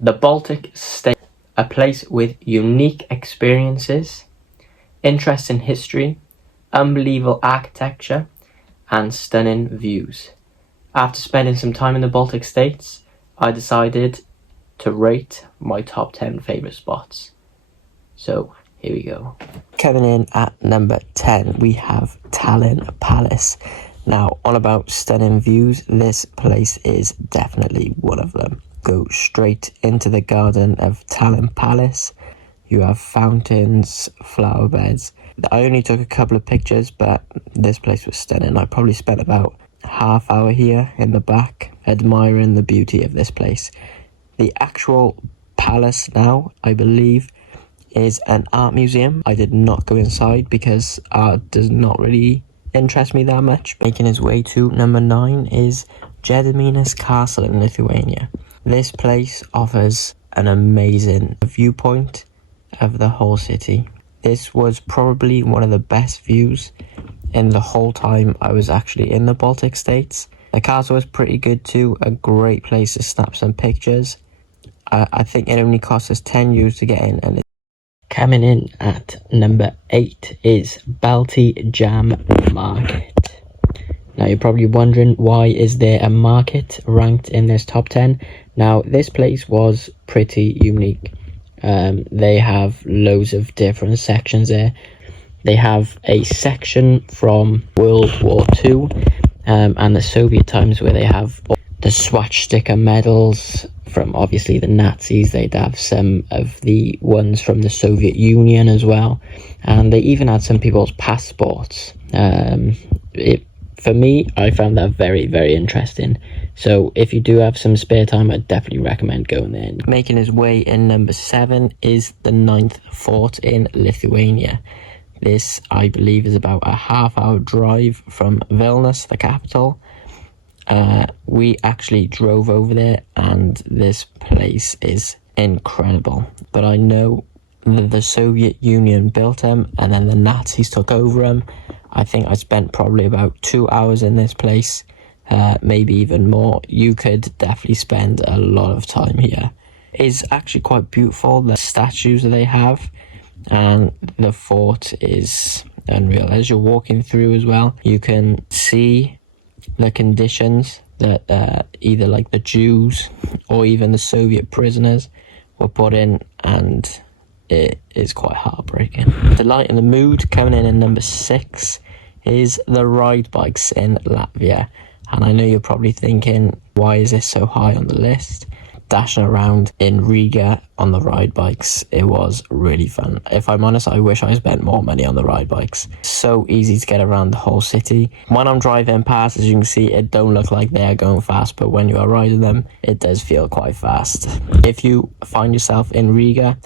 The Baltic State, a place with unique experiences, interest in history, unbelievable architecture, and stunning views. After spending some time in the Baltic states, I decided to rate my top 10 favourite spots. So here we go. Coming in at number 10, we have Tallinn Palace. Now, on about stunning views, this place is definitely one of them. Go straight into the garden of Tallinn Palace. You have fountains, flower beds. I only took a couple of pictures, but this place was stunning. I probably spent about half hour here in the back admiring the beauty of this place. The actual palace now, I believe, is an art museum. I did not go inside because art does not really interest me that much. Making his way to number 9 is Jamus Castle in Lithuania. This place offers an amazing viewpoint of the whole city. This was probably one of the best views in the whole time I was actually in the Baltic states. The castle was pretty good too, a great place to snap some pictures. I think it only cost us 10 euros to get in. And coming in at number 8 is Baltic Jam Market. Now you're probably wondering, why is there a market ranked in this top 10? Now this place was pretty unique. They have loads of different sections there. They have a section from World War II and the Soviet times where they have the swastika medals from obviously the Nazis. They'd have some of the ones from the Soviet Union as well, and they even had some people's passports. For me, I found that very, very interesting. So if you do have some spare time, I'd definitely recommend going there. Making his way in number 7 is the 9th Fort in Lithuania. This, I believe, is about a half-hour drive from Vilnius, the capital. We actually drove over there, and this place is incredible. But I know that the Soviet Union built them, and then the Nazis took over them. I think I spent probably about 2 hours in this place, maybe even more. You could definitely spend a lot of time here. It's actually quite beautiful, the statues that they have, and the fort is unreal. As you're walking through as well, you can see the conditions that either like the Jews or even the Soviet prisoners were put in, and it is quite heartbreaking. To lighten the mood, coming in at number 6 is the ride bikes in Latvia. And I know you're probably thinking, why is this so high on the list? Dashing around in Riga on the ride bikes, it was really fun. If I'm honest, I wish I spent more money on the ride bikes. So easy to get around the whole city. When I'm driving past, as you can see, it don't look like they are going fast, but when you are riding them, it does feel quite fast. If you find yourself in Riga,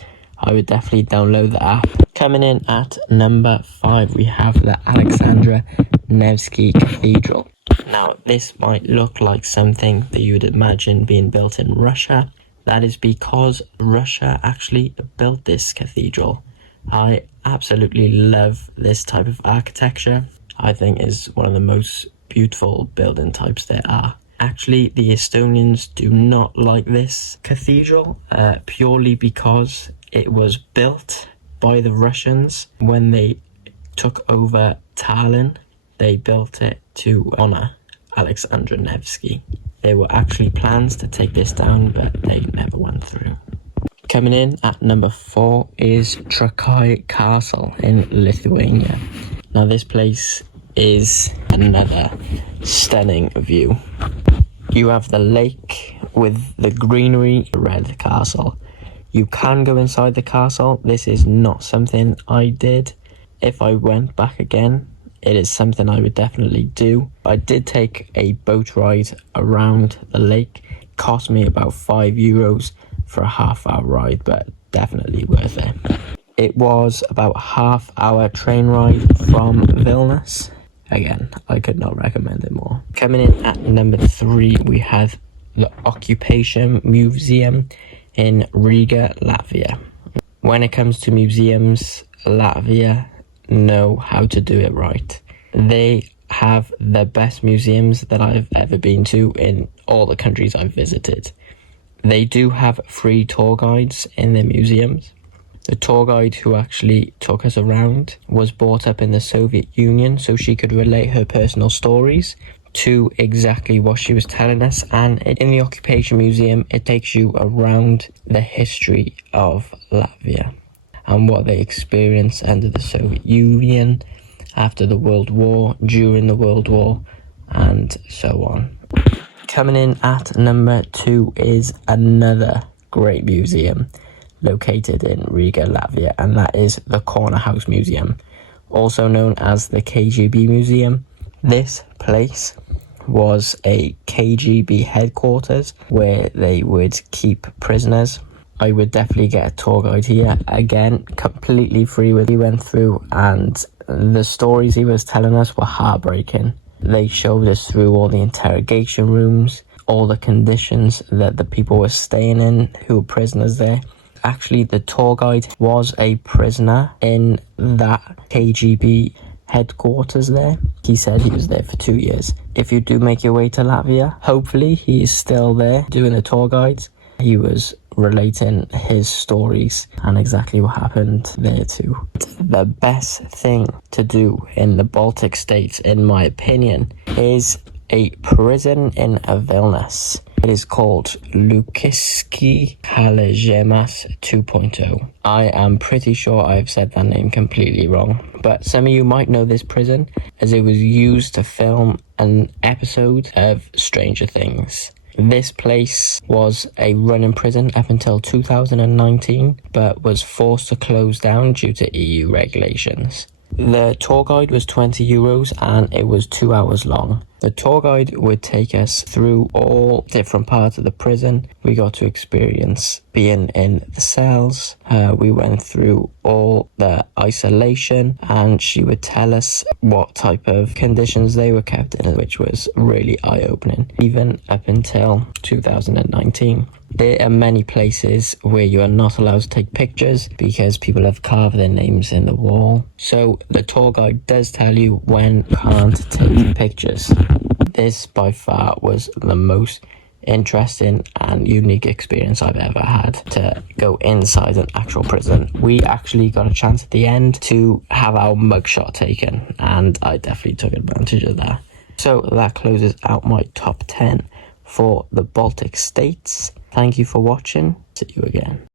I would definitely download the app. Coming in at number 5, we have the Alexandra Nevsky Cathedral. Now, this might look like something that you would imagine being built in Russia. That is because Russia actually built this cathedral. I absolutely love this type of architecture. I think it's one of the most beautiful building types there are. Actually, the Estonians do not like this cathedral, purely because it was built by the Russians when they took over Tallinn. They built it to honour Alexandra Nevsky. There were actually plans to take this down, but they never went through. Coming in at number 4 is Trai Castle in Lithuania. Now this place is another stunning view. You have the lake with the greenery, the red castle. You can go inside the castle. This is not something I did. If I went back again, it is something I would definitely do. I did take a boat ride around the lake. It cost me about €5 for a half-hour ride, but definitely worth it. It was about a half-hour train ride from Vilnius. Again, I could not recommend it more. Coming in at number 3, we have the Occupation Museum in Riga, Latvia. When it comes to museums, Latvia know how to do it right. They have the best museums that I've ever been to in all the countries I've visited. They do have free tour guides in their museums. The tour guide who actually took us around was brought up in the Soviet Union, so she could relate her personal stories to exactly what she was telling us. And in the Occupation Museum, it takes you around the history of Latvia and what they experienced under the Soviet Union, after the World War, during the World War, and so on. Coming in at number 2 is another great museum located in Riga, Latvia, and that is the Corner House Museum, also known as the KGB Museum. This place was a KGB headquarters where they would keep prisoners. I would definitely get a tour guide here, again completely free. We went through, and the stories he was telling us were heartbreaking. They showed us through all the interrogation rooms, all the conditions that the people were staying in who were prisoners there. Actually, the tour guide was a prisoner in that KGB headquarters there. He said he was there for 2 years. If you do make your way to Latvia, hopefully he is still there doing the tour guides. He was relating his stories and exactly what happened there too. The best thing to do in the Baltic states, in my opinion, is a prison in Vilnius. It is called Lukiškiai kalėjimas 2.0. I am pretty sure I've said that name completely wrong, but some of you might know this prison as it was used to film an episode of Stranger Things. This place was a running prison up until 2019, but was forced to close down due to EU regulations. The tour guide was €20 and it was 2 hours long. The tour guide would take us through all different parts of the prison. We got to experience being in the cells. We went through all the isolation, and she would tell us what type of conditions they were kept in, which was really eye-opening, even up until 2019. There are many places where you are not allowed to take pictures because people have carved their names in the wall. So the tour guide does tell you when you can't take pictures. This by far was the most interesting and unique experience I've ever had, to go inside an actual prison. We actually got a chance at the end to have our mugshot taken, and I definitely took advantage of that. So that closes out my top 10 for the Baltic states. Thank you for watching. See you again.